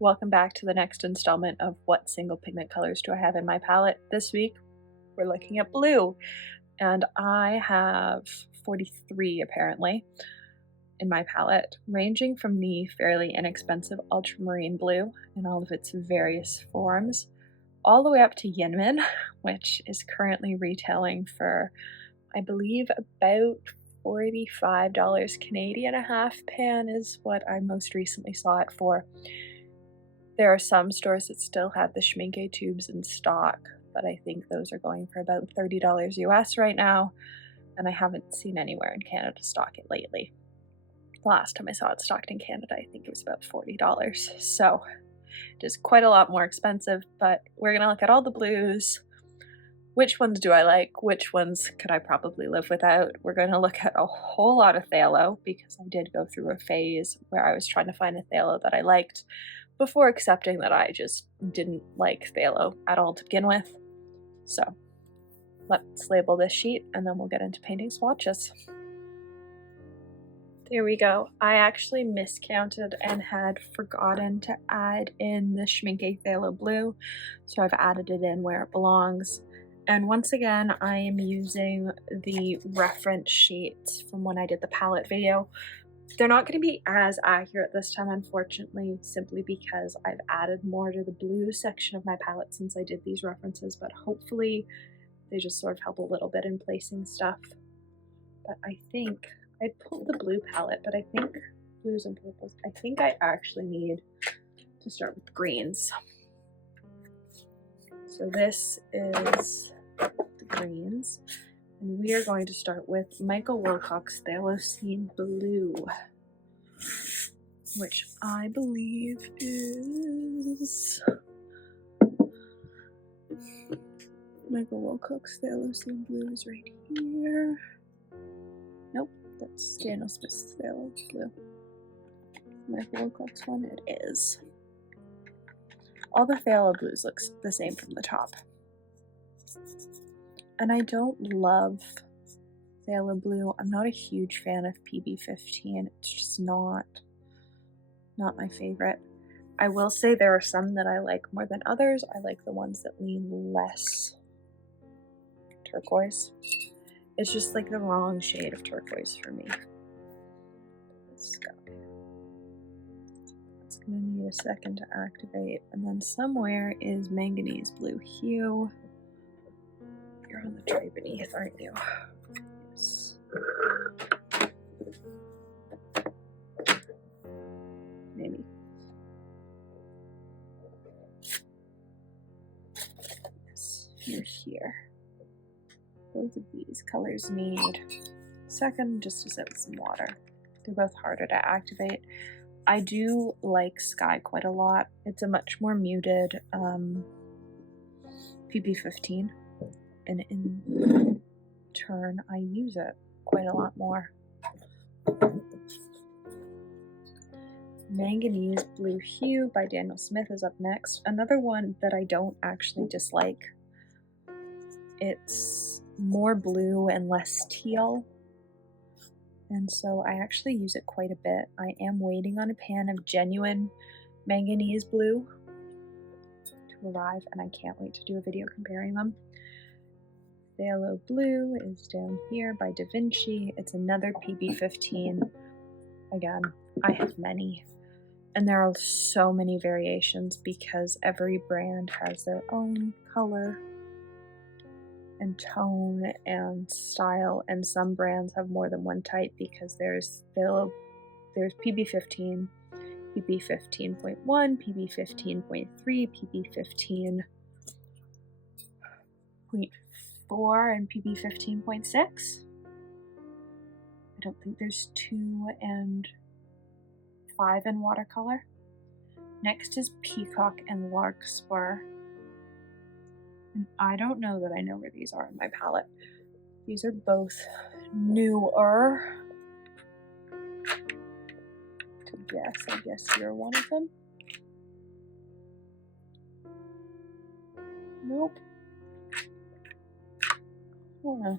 Welcome back to the next installment of what single pigment colors do I have in my palette. This week we're looking at blue, and I have 43 apparently in my palette, ranging from the fairly inexpensive ultramarine blue in all of its various forms, all the way up to Yinmin, which is currently retailing for, I believe, about $45 Canadian. A half pan is what I most recently saw it for. There are some stores that still have the Schmincke tubes in stock, but I think those are going for about $30 US right now, and I haven't seen anywhere in Canada stock it lately. The last time I saw it stocked in Canada, I think it was about $40, so it is quite a lot more expensive, but we're going to look at all the blues. Which ones do I like? Which ones could I probably live without? We're going to look at a whole lot of phthalo, because I did go through a phase where I was trying to find a phthalo that I liked before accepting that I just didn't like phthalo at all to begin with. So let's label this sheet and then we'll get into painting swatches. There we go. I actually miscounted and had forgotten to add in the Schmincke Phthalo Blue, so I've added it in where it belongs. And once again, I am using the reference sheets from when I did the palette video. They're not going to be as accurate this time, unfortunately, simply because I've added more to the blue section of my palette since I did these references, but hopefully they just sort of help a little bit in placing stuff. But I think I pulled the blue palette, but I think blues and purples, I think I actually need to start with greens. So this is the greens. And we are going to start with Michael Wilcox Phthalocyanine Blue, which I believe is Michael Wilcox Phthalocyanine Blue is right here. Nope, that's Daniel Smith's Phthalo Blue. Michael Wilcox one, it is. All the Phthalo blues look the same from the top. And I don't love Phthalo Blue. I'm not a huge fan of PB15. It's just not my favorite. I will say there are some that I like more than others. I like the ones that lean less turquoise. It's just like the wrong shade of turquoise for me. It's gonna need a second to activate. And then somewhere is Manganese Blue Hue. You're on the tray beneath, aren't you? Yes. Maybe. Yes, you're here. Both of these colors need a second just to sit with some water. They're both harder to activate. I do like Sky quite a lot. It's a much more muted PB15. And in turn, I use it quite a lot more. Manganese Blue Hue by Daniel Smith is up next. Another one that I don't actually dislike. It's more blue and less teal, and so I actually use it quite a bit. I am waiting on a pan of genuine Manganese Blue to arrive, and I can't wait to do a video comparing them. Phthalo Blue is down here by Vinci. It's another PB15. Again, I have many. And there are so many variations because every brand has their own color and tone and style. And some brands have more than one type because there's PB15, PB15.1, PB15.3, PB15.4, and PB15.6. I don't think there's 2 and 5 in watercolor. Next is Peacock and Larkspur. And I don't know that I know where these are in my palette. These are both newer. I guess you're one of them. Nope. Huh.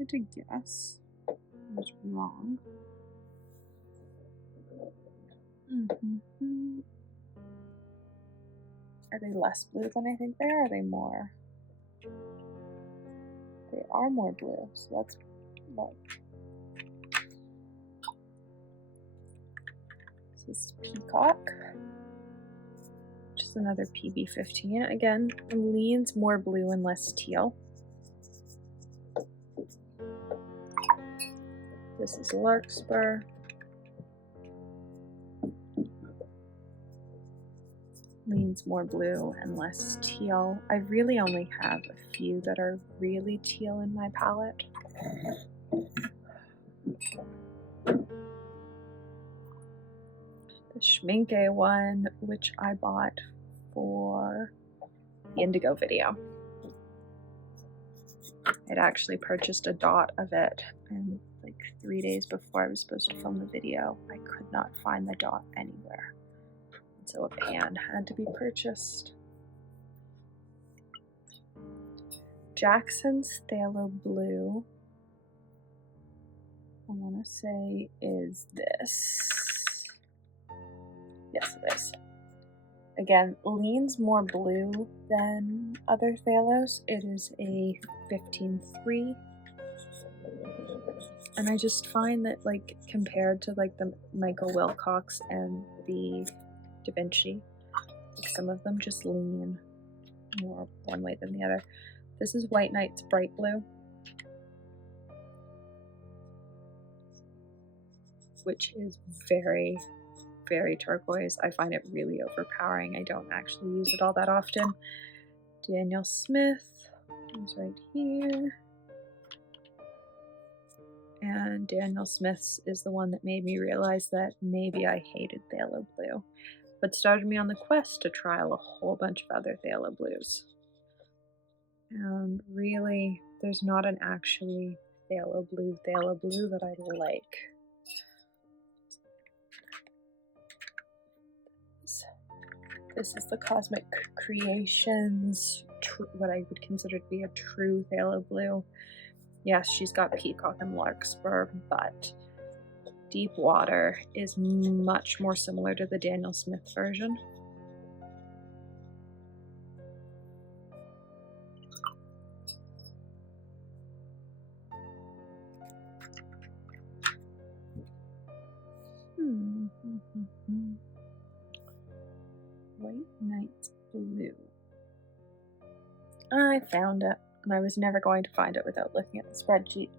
I did guess. I was wrong. Mm-hmm. Are they less blue than I think they are? Are they more? They are more blue, so that's what. This is Peacock, which is another PB15. Again, leans more blue and less teal. This is Larkspur. Leans more blue and less teal. I really only have a few that are really teal in my palette. The Schmincke one, which I bought for the Indigo video. I'd actually purchased a dot of it, and like 3 days before I was supposed to film the video, I could not find the dot anywhere. So a pan had to be purchased. Jackson's Phthalo Blue, I want to say, is this. Yes, it is. Again, leans more blue than other Phthalos. It is a 15-3. And I just find that, like, compared to like the Michael Wilcox and the Da Vinci, some of them just lean more one way than the other. This is White Knight's Bright Blue, which is very, very turquoise. I find it really overpowering. I don't actually use it all that often. Daniel Smith is right here. And Daniel Smith's is the one that made me realize that maybe I hated Phthalo Blue, but started me on the quest to trial a whole bunch of other Phthalo Blues. And really, there's not an actually Phthalo Blue that I like. This is the Cosmic Creations, what I would consider to be a true Phthalo Blue. Yes, she's got Peacock and Larkspur, but Deep Water is much more similar to the Daniel Smith version. White Knight's Blue. I found it, and I was never going to find it without looking at the spreadsheet,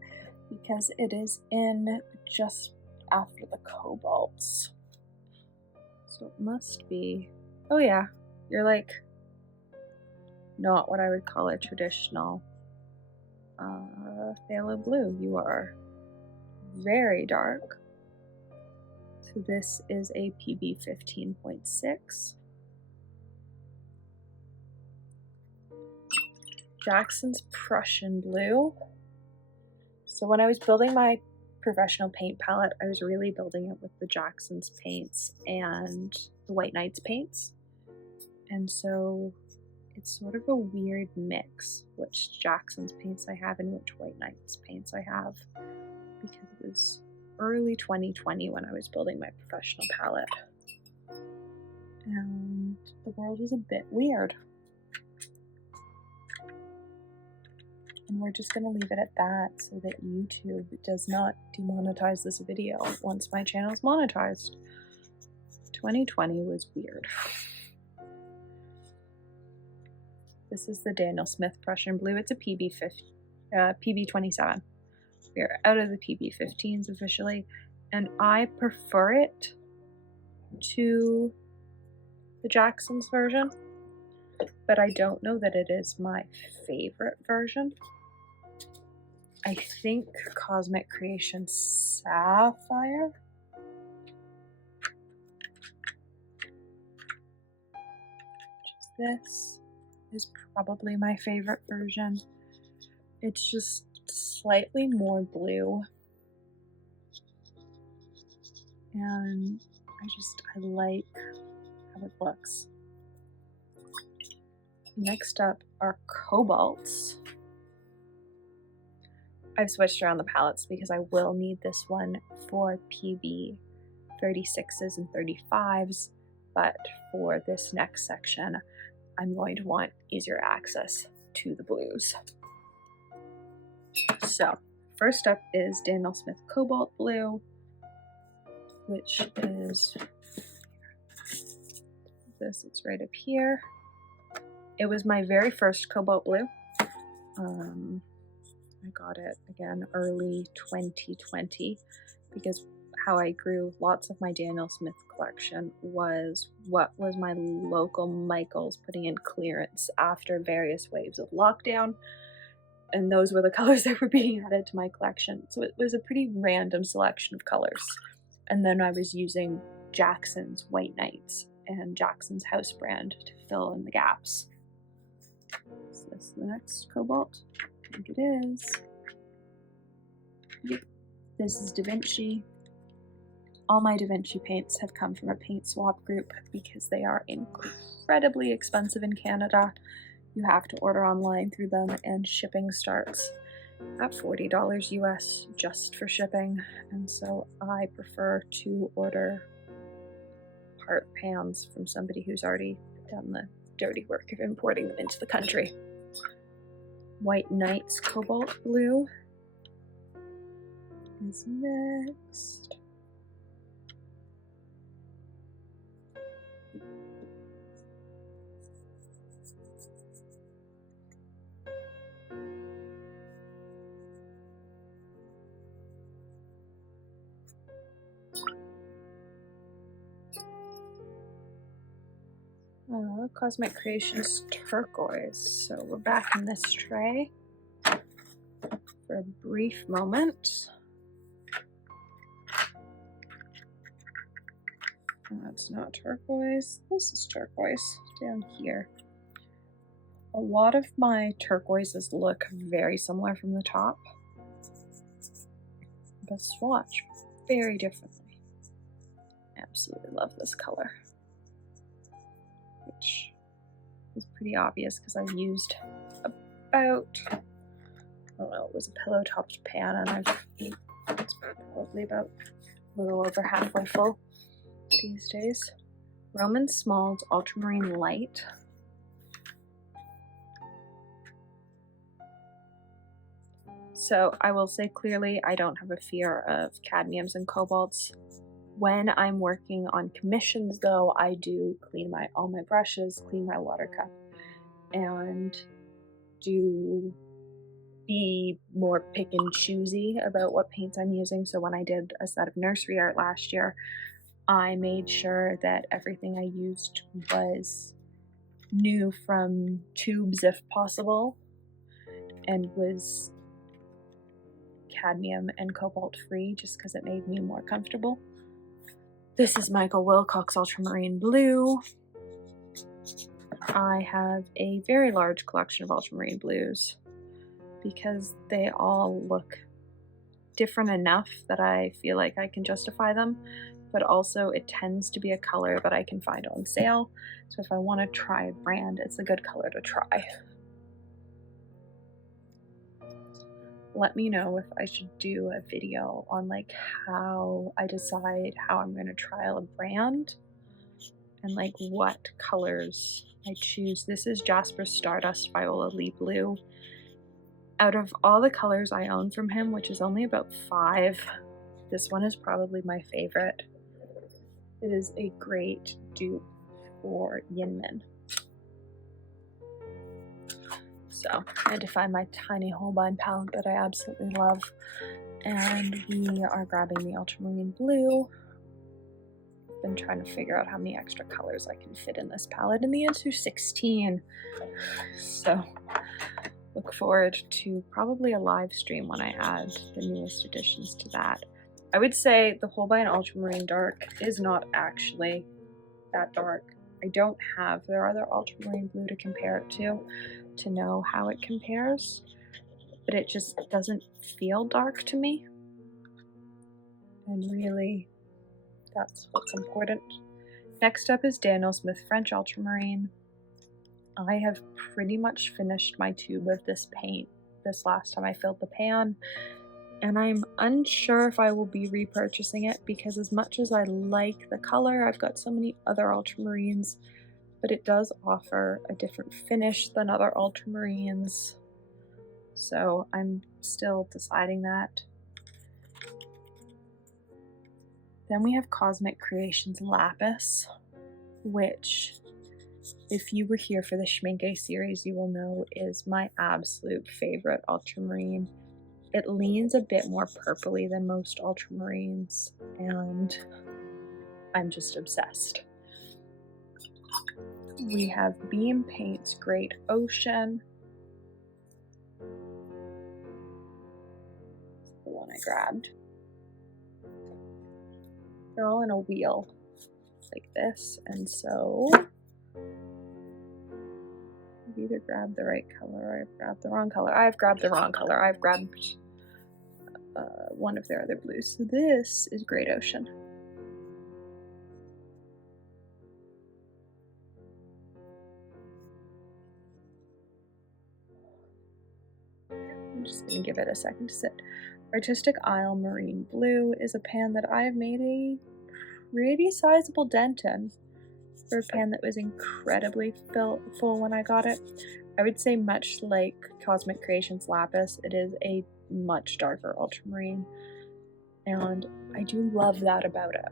because it is in just after the Cobalts. So it must be... Oh yeah, you're like not what I would call a traditional Phthalo Blue. You are very dark. So this is a PB 15.6. Jackson's Prussian Blue. So when I was building my professional paint palette, I was really building it with the Jackson's paints and the White Knight's paints. And so it's sort of a weird mix, which Jackson's paints I have and which White Knight's paints I have, because it was early 2020 when I was building my professional palette. And the world was a bit weird. And we're just going to leave it at that so that YouTube does not demonetize this video once my channel is monetized. 2020 was weird. This is the Daniel Smith Prussian Blue. It's a PB 27. We're out of the PB 15s officially, and I prefer it to the Jackson's version, but I don't know that it is my favorite version. I think Cosmic Creation Sapphire. This is probably my favorite version. It's just slightly more blue, and I like how it looks. Next up are Cobalts. I've switched around the palettes because I will need this one for PB 36s and 35s, but for this next section, I'm going to want easier access to the blues. So first up is Daniel Smith Cobalt Blue, which is this, it's right up here. It was my very first Cobalt Blue. I got it again early 2020 because how I grew lots of my Daniel Smith collection was what was my local Michaels putting in clearance after various waves of lockdown, and those were the colors that were being added to my collection. So it was a pretty random selection of colors. And then I was using Jackson's White Nights and Jackson's House brand to fill in the gaps. Is this the next Cobalt? I think it is. Yep. This is Da Vinci. All my Da Vinci paints have come from a paint swap group because they are incredibly expensive in Canada. You have to order online through them, and shipping starts at $40 US just for shipping. And so I prefer to order part pans from somebody who's already done the dirty work of importing them into the country. White Nights Cobalt Blue is next. Cosmic Creations Turquoise. So we're back in this tray for a brief moment. That's not turquoise. This is turquoise down here. A lot of my turquoises look very similar from the top, but swatch very differently. Absolutely love this color, which is pretty obvious because I've used about, I don't know, it was a pillow-topped pan, and it's probably about a little over halfway full these days. Roman Szmal's Ultramarine Light. So I will say clearly I don't have a fear of cadmiums and cobalts. When I'm working on commissions though, I do clean all my brushes, clean my water cup, and do be more pick and choosy about what paints I'm using. So when I did a set of nursery art last year, I made sure that everything I used was new from tubes if possible, and was cadmium and cobalt free just because it made me more comfortable. This is Michael Wilcox Ultramarine Blue. I have a very large collection of ultramarine blues because they all look different enough that I feel like I can justify them, but also it tends to be a color that I can find on sale. So if I want to try a brand, it's a good color to try. Let me know if I should do a video on like how I decide how I'm going to trial a brand and like what colors I choose. This is Jazper Stardust Viole Blue. Out of all the colors I own from him, which is only about 5, this one is probably my favorite. It is a great dupe for Yinmin. So I had to find my tiny Holbein palette that I absolutely love, and we are grabbing the Ultramarine Blue. I've been trying to figure out how many extra colors I can fit in this palette, and the answer is 16. So look forward to probably a live stream when I add the newest additions to that. I would say the Holbein Ultramarine Dark is not actually that dark. I don't have their other Ultramarine Blue to compare it to know how it compares, but it just doesn't feel dark to me, and really that's what's important. Next up is Daniel Smith French Ultramarine. I have pretty much finished my tube of this paint this last time I filled the pan, and I'm unsure if I will be repurchasing it because as much as I like the color, I've got so many other ultramarines, but it does offer a different finish than other ultramarines. So I'm still deciding that. Then we have Cosmic Creations Lapis, which, if you were here for the Schmincke series, you will know is my absolute favorite ultramarine. It leans a bit more purpley than most ultramarines, and I'm just obsessed. We have Beam Paints Great Ocean. The one I grabbed. They're all in a wheel like this, and so I've either grabbed the right color or I've grabbed the wrong color. I've grabbed the wrong color. I've grabbed one of their other blues. So this is Great Ocean. I'm just going to give it a second to sit. Artistic Isle Marine Blue is a pan that I have made a pretty sizable dent in for a pan that was incredibly full when I got it. I would say much like Cosmic Creations Lapis, it is a much darker ultramarine, and I do love that about it.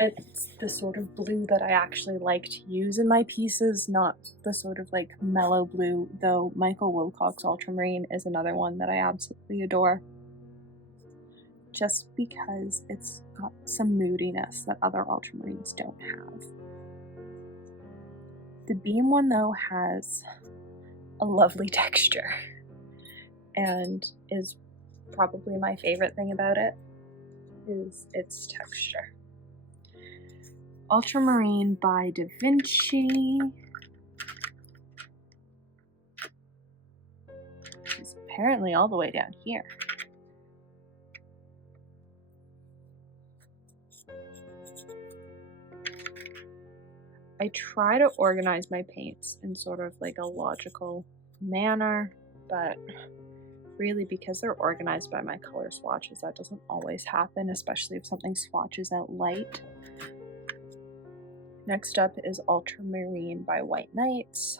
It's the sort of blue that I actually like to use in my pieces, not the sort of like mellow blue, though Michael Wilcox Ultramarine is another one that I absolutely adore. Just because it's got some moodiness that other ultramarines don't have. The Beam one though has a lovely texture and is probably my favorite thing about it is its texture. Ultramarine by Vinci, which is apparently all the way down here. I try to organize my paints in sort of like a logical manner, but really because they're organized by my color swatches, that doesn't always happen, especially if something swatches out light. Next up is Ultramarine by White Knights.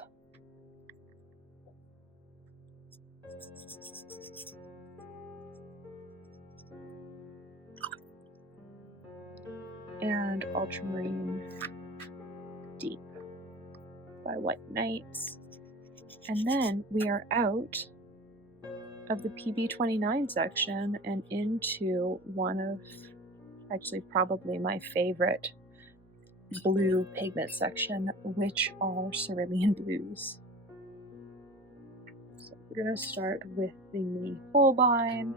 And Ultramarine Deep by White Knights. And then we are out of the PB29 section and into one of, actually probably my favorite blue pigment section, which are cerulean blues. So we're going to start with the mini Holbein.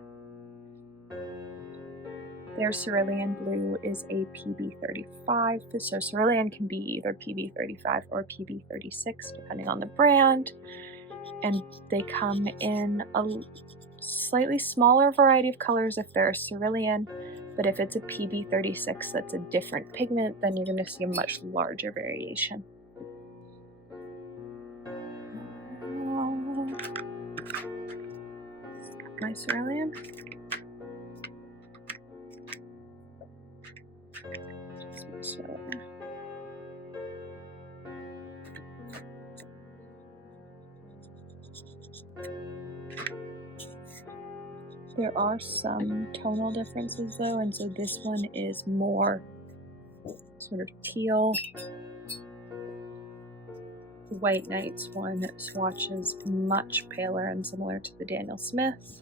Their cerulean blue is a PB35, so cerulean can be either PB35 or PB36 depending on the brand, and they come in a slightly smaller variety of colors if they're cerulean, but if it's a PB36 that's a different pigment, then you're going to see a much larger variation. My cerulean. There are some tonal differences though, and so this one is more sort of teal. The White Knights one swatches much paler and similar to the Daniel Smith.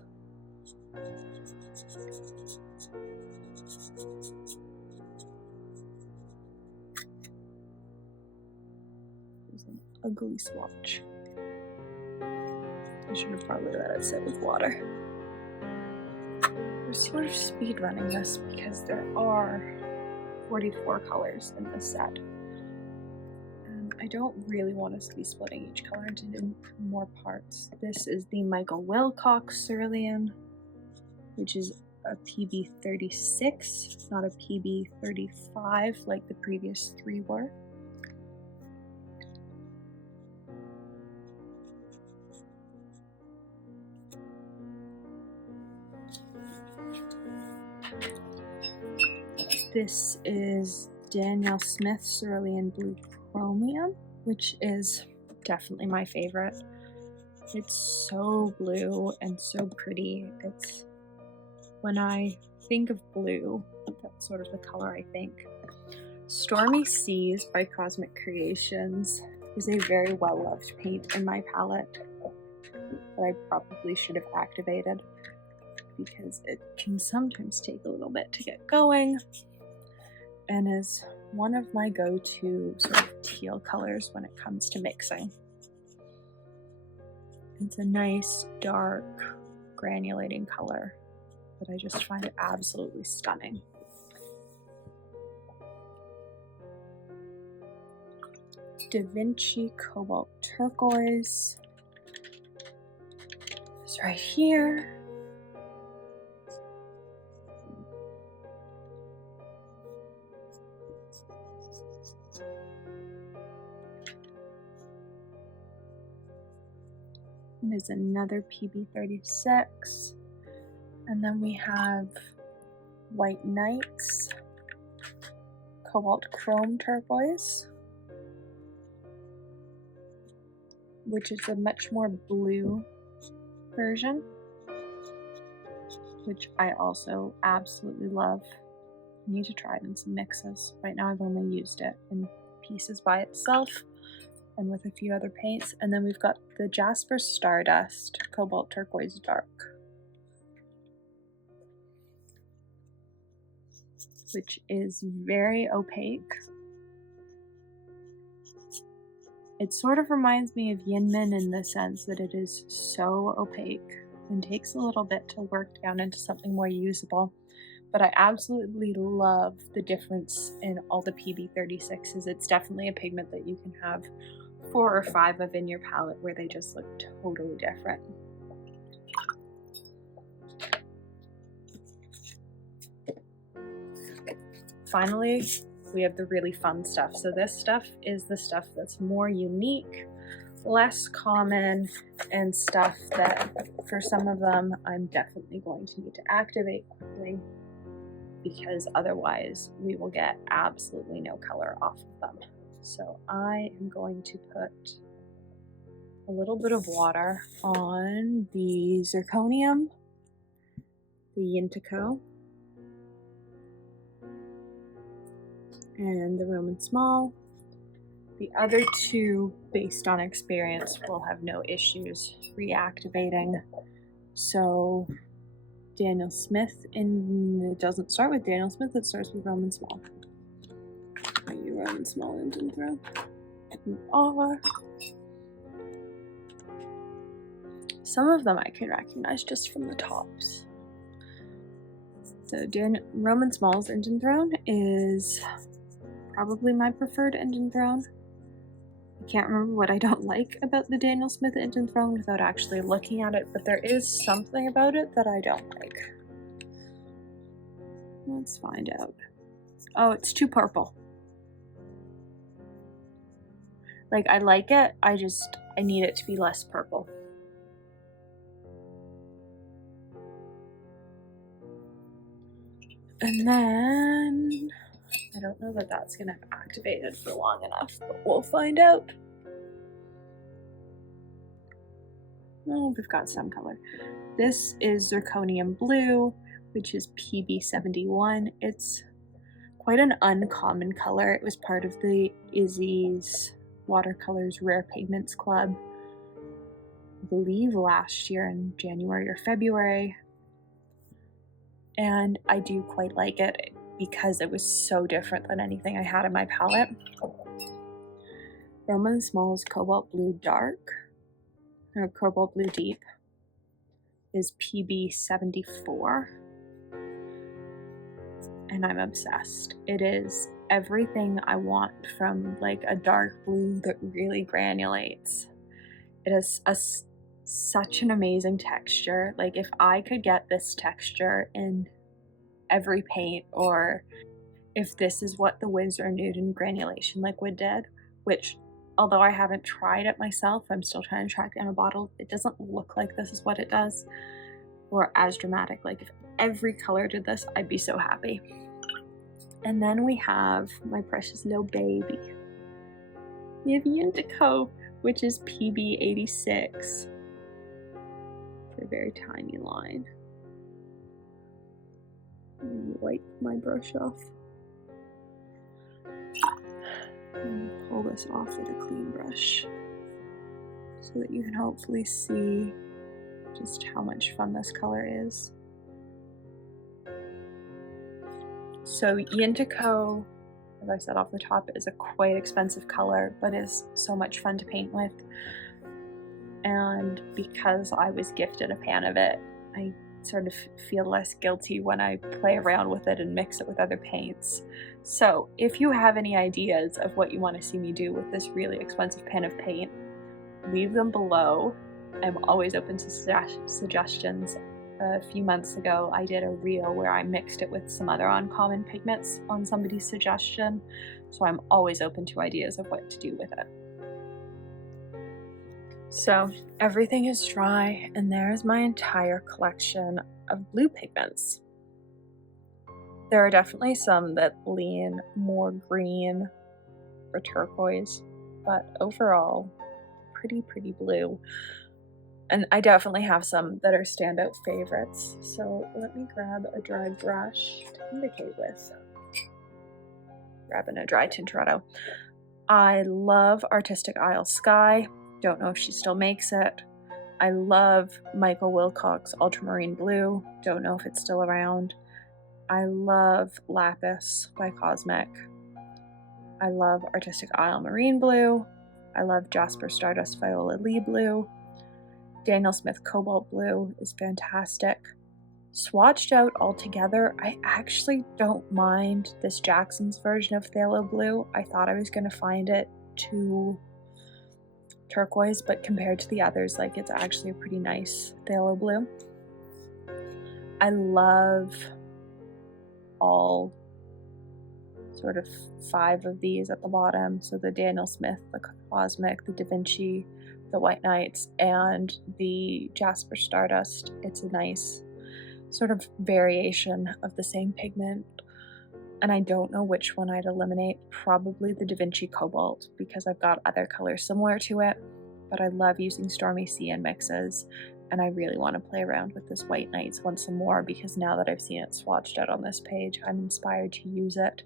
It's an ugly swatch. I should have probably let it sit with water. We're sort of speed running this because there are 44 colors in this set. And I don't really want us to be splitting each color into more parts. This is the Michael Wilcox cerulean, which is a PB36, not a PB35 like the previous three were. This is Daniel Smith Cerulean Blue Chromium, which is definitely my favorite. It's so blue and so pretty. It's, when I think of blue, that's sort of the color I think. Stormy Seas by Cosmic Creations is a very well-loved paint in my palette that I probably should have activated because it can sometimes take a little bit to get going, and is one of my go-to sort of teal colors when it comes to mixing. It's a nice, dark, granulating color that I just find absolutely stunning. Vinci Cobalt Turquoise is right here. And there's another PB36. And then we have White Nights, Cobalt Chrome Turquoise, which is a much more blue version, which I also absolutely love. I need to try it in some mixes. Right now I've only used it in pieces by itself and with a few other paints. And then we've got the Jazper Stardust Cobalt Turquoise Dark, which is very opaque. It sort of reminds me of Yinmin in the sense that it is so opaque and takes a little bit to work down into something more usable. But I absolutely love the difference in all the PB36s. It's definitely a pigment that you can have 4 or 5 of in your palette where they just look totally different. Finally, we have the really fun stuff. So this stuff is the stuff that's more unique, less common, and stuff that for some of them I'm definitely going to need to activate quickly, because otherwise we will get absolutely no color off of them. So I am going to put a little bit of water on the zirconium, the Yintico, and the Roman Szmal. The other two, based on experience, will have no issues reactivating. So Daniel Smith, it doesn't start with Daniel Smith, it starts with Roman Szmal. Are you Roman Szmal engine throw? You are. Some of them I can recognize just from the tops. So Roman Szmal's engine throne is probably my preferred engine throne. I can't remember what I don't like about the Daniel Smith engine throne without actually looking at it, but there is something about it that I don't like. Let's find out. Oh, it's too purple. Like, I like it, I need it to be less purple. And then I don't know that that's gonna have activated for long enough, but we'll find out. Oh, we've got some color. This is Zirconium Blue, which is PB71. It's quite an uncommon color. It was part of the Izzy's Watercolors Rare Pigments Club, I believe last year in January or February. And I do quite like it because it was so different than anything I had in my palette. Roman Szmal's Cobalt Blue Dark, or Cobalt Blue Deep, is PB74. And I'm obsessed. It is everything I want from like a dark blue that really granulates. It has such an amazing texture. Like, if I could get this texture in every paint, or if this is what the Winsor Newton granulation liquid did, which, although I haven't tried it myself, I'm still trying to track down a bottle. It doesn't look like this is what it does, or as dramatic. Like, if every color did this, I'd be so happy. And then we have my precious little baby. We have Indigo, which is PB86. For a very tiny line. Wipe my brush off. And pull this off with a clean brush so that you can hopefully see just how much fun this color is. So Indigo, as I said off the top, is a quite expensive color, but is so much fun to paint with. And because I was gifted a pan of it, I sort of feel less guilty when I play around with it and mix it with other paints. So if you have any ideas of what you want to see me do with this really expensive pan of paint, leave them below. I'm always open to suggestions. A few months ago I did a reel where I mixed it with some other uncommon pigments on somebody's suggestion, so I'm always open to ideas of what to do with it. So everything is dry, and there's my entire collection of blue pigments. There are definitely some that lean more green or turquoise, but overall pretty blue. And I definitely have some that are standout favorites. So let me grab a dry brush to indicate with. Grabbing a dry Tintoretto. I love Artistic Isle Sky. Don't know if she still makes it. I love Michael Wilcox Ultramarine Blue. Don't know if it's still around. I love Lapis by Cosmic. I love Artistic Isle Marine Blue. I love Jazper Stardust Viole Blue. Daniel Smith Cobalt Blue is fantastic. Swatched out altogether, I actually don't mind this Jackson's version of Phthalo Blue. I thought I was going to find it too turquoise, but compared to the others, like, it's actually a pretty nice Phthalo Blue. I love all sort of 5 of these at the bottom. So the Daniel Smith, the Cosmic, the Da Vinci, the White Knights, and the Jazper Stardust. It's a nice sort of variation of the same pigment. And I don't know which one I'd eliminate. Probably the Da Vinci Cobalt, because I've got other colors similar to it. But I love using Stormy Sea in mixes, and I really want to play around with this White Knights one some more, because now that I've seen it swatched out on this page, I'm inspired to use it.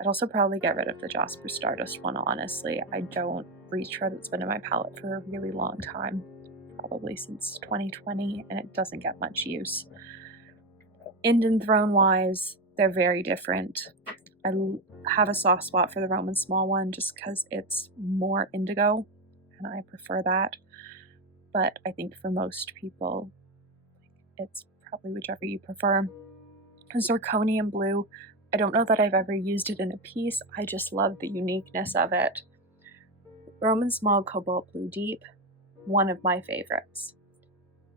I'd also probably get rid of the Jazper Stardust one, honestly. I don't reach for it. It's been in my palette for a really long time, probably since 2020, and it doesn't get much use. Indian Throne wise, they're very different. I have a soft spot for the Roman Szmal one just because it's more indigo, and I prefer that. But I think for most people, it's probably whichever you prefer. Zirconium Blue, I don't know that I've ever used it in a piece. I just love the uniqueness of it. Roman Szmal Cobalt Blue Deep, one of my favorites.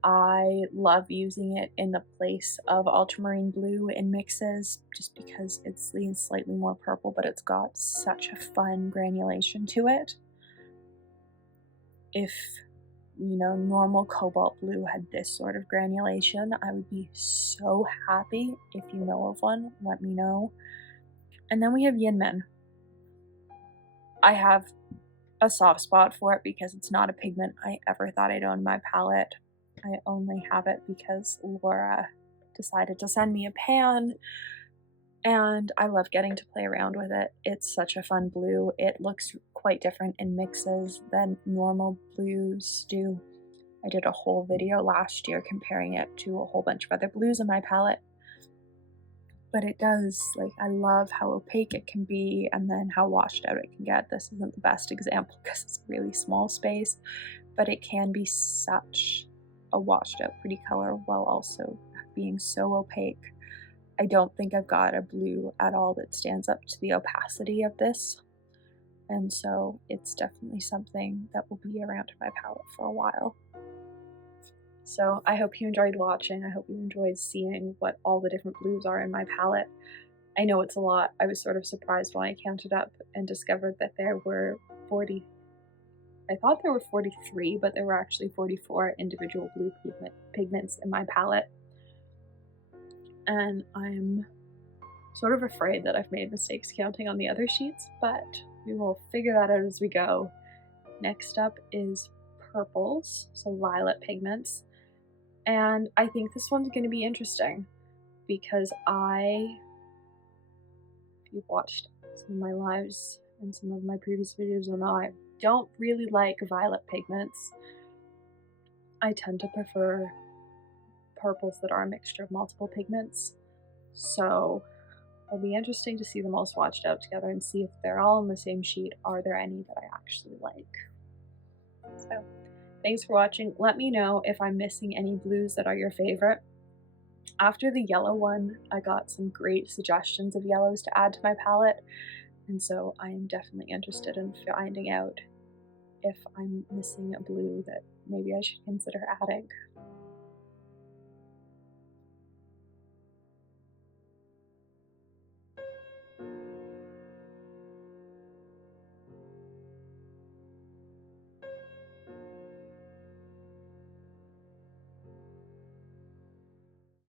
I love using it in the place of Ultramarine Blue in mixes, just because it's leans slightly more purple, but it's got such a fun granulation to it. If, you know, normal Cobalt Blue had this sort of granulation, I would be so happy. If you know of one, let me know. And then we have Yinmen. I have a soft spot for it because it's not a pigment I ever thought I'd own in my palette. I only have it because Laura decided to send me a pan, and I love getting to play around with it. It's such a fun blue. It looks quite different in mixes than normal blues do. I did a whole video last year comparing it to a whole bunch of other blues in my palette. But it does, like, I love how opaque it can be and then how washed out it can get. This isn't the best example because it's a really small space, but it can be such a washed out pretty color while also being so opaque. I don't think I've got a blue at all that stands up to the opacity of this, and so it's definitely something that will be around in my palette for a while. So I hope you enjoyed watching. I hope you enjoyed seeing what all the different blues are in my palette. I know it's a lot. I was sort of surprised when I counted up and discovered that there were 40. I thought there were 43, but there were actually 44 individual blue pigments in my palette. And I'm Sort of afraid that I've made mistakes counting on the other sheets, but we will figure that out as we go. Next up is purples, so violet pigments. And I think this one's going to be interesting because if you've watched some of my lives and some of my previous videos, you'll know I don't really like violet pigments. I tend to prefer purples that are a mixture of multiple pigments. So it'll be interesting to see them all swatched out together and see if they're all on the same sheet. Are there any that I actually like? So thanks for watching. Let me know if I'm missing any blues that are your favorite. After the yellow one, I got some great suggestions of yellows to add to my palette, and so I am definitely interested in finding out if I'm missing a blue that maybe I should consider adding.